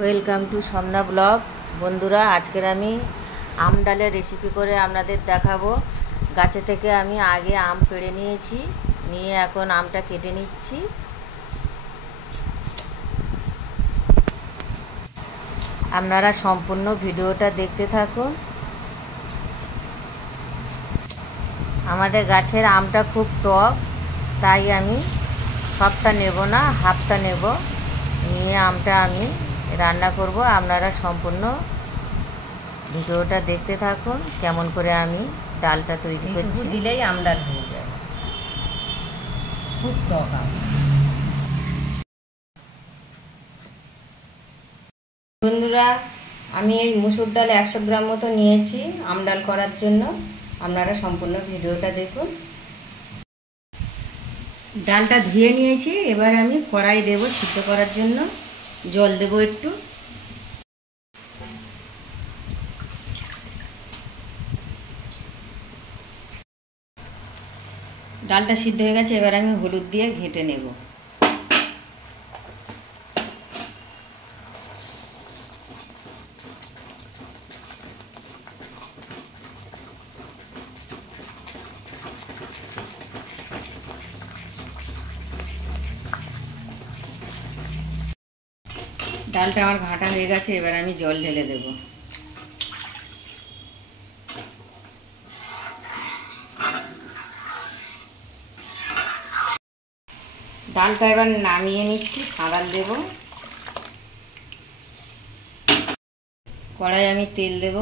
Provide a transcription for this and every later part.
Welcome to Swapna blog. বন্ধুরা, আজকের আমি আম ডালের রেসিপি করে আপনাদের দেখাবো। গাছে থেকে আমি আগে আম পেড়ে নিয়েছি, নিয়ে এখন আমটা কেটে নিচ্ছি। আপনারা সম্পূর্ণ ভিডিওটা দেখতে থাকুন। আমাদের গাছের আমটা খুব টক, তাই আমি সবটা নেব না, হাফটা নেব। নিয়ে আমটা আমি রান্না করব। আপনারা সম্পূর্ণ ভিডিওটা দেখতে থাকুন, কেমন করে আমি ডালটা তৈরি করছি। দিলেই আম ডাল হয়ে যায়, খুব টক আম। বন্ধুরা, আমি এই মুসুর ডাল 100 গ্রাম মতো নিয়েছি আম ডাল করার জন্য। আপনারা সম্পূর্ণ ভিডিওটা দেখুন। ডালটা ধুয়ে নিয়েছি, এবার আমি কড়াই দেব সিদ্ধ করার জন্য। জল দেব একটু। ডালটা সিদ্ধ হয়ে গেছে, এবার আমি হলুদ দিয়ে ঘেঁটে নেব। ডালটা আমার ঘাঁটা হয়ে গেছে, এবার আমি জল ঢেলে দেব। ডালটা এবার নামিয়ে নিচ্ছি, সাঁড়াল দেব। কড়াই আমি তেল দেব।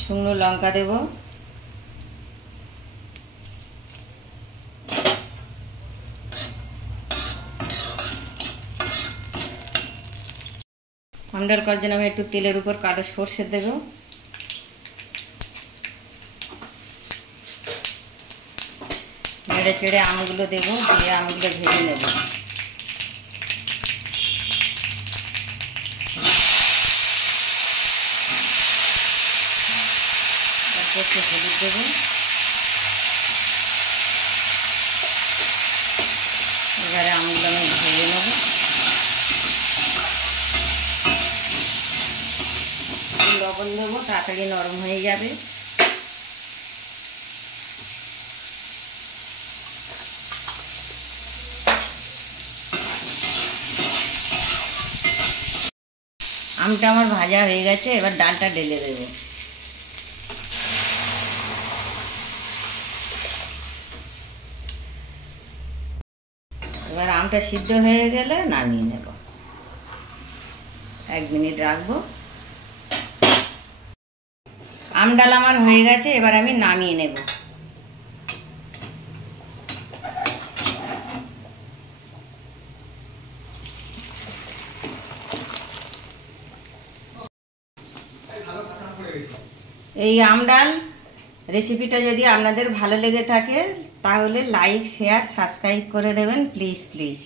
শুকনো লঙ্কা দেব। আম ডাল করার জন্য আমি একটু তেলের উপর কালো সর্ষে দেব। নেড়ে চেড়ে আমগুলো দেব, দিয়ে আমগুলো ভেজে নেব। তারপর একটু হলুদ দেব। এবারে আমগুলো আমি ভেজে নেব। লবণ দেবো, তাড়াতাড়ি নরম হয়ে যাবে। আমটা আমার ভাজা হয়ে গেছে, এবার ডালটা ঢেলে দেব। এবার আমটা সিদ্ধ হয়ে গেলে নামিয়ে নেব। 1 মিনিট রাখবো। আম ডাল আমার হয়ে গেছে, এবার আমি নামিয়ে নেব। এই আম ডাল রেসিপিটা যদি আপনাদের ভালো লেগে থাকে, তাহলে লাইক, শেয়ার, সাবস্ক্রাইব করে দেবেন প্লিজ।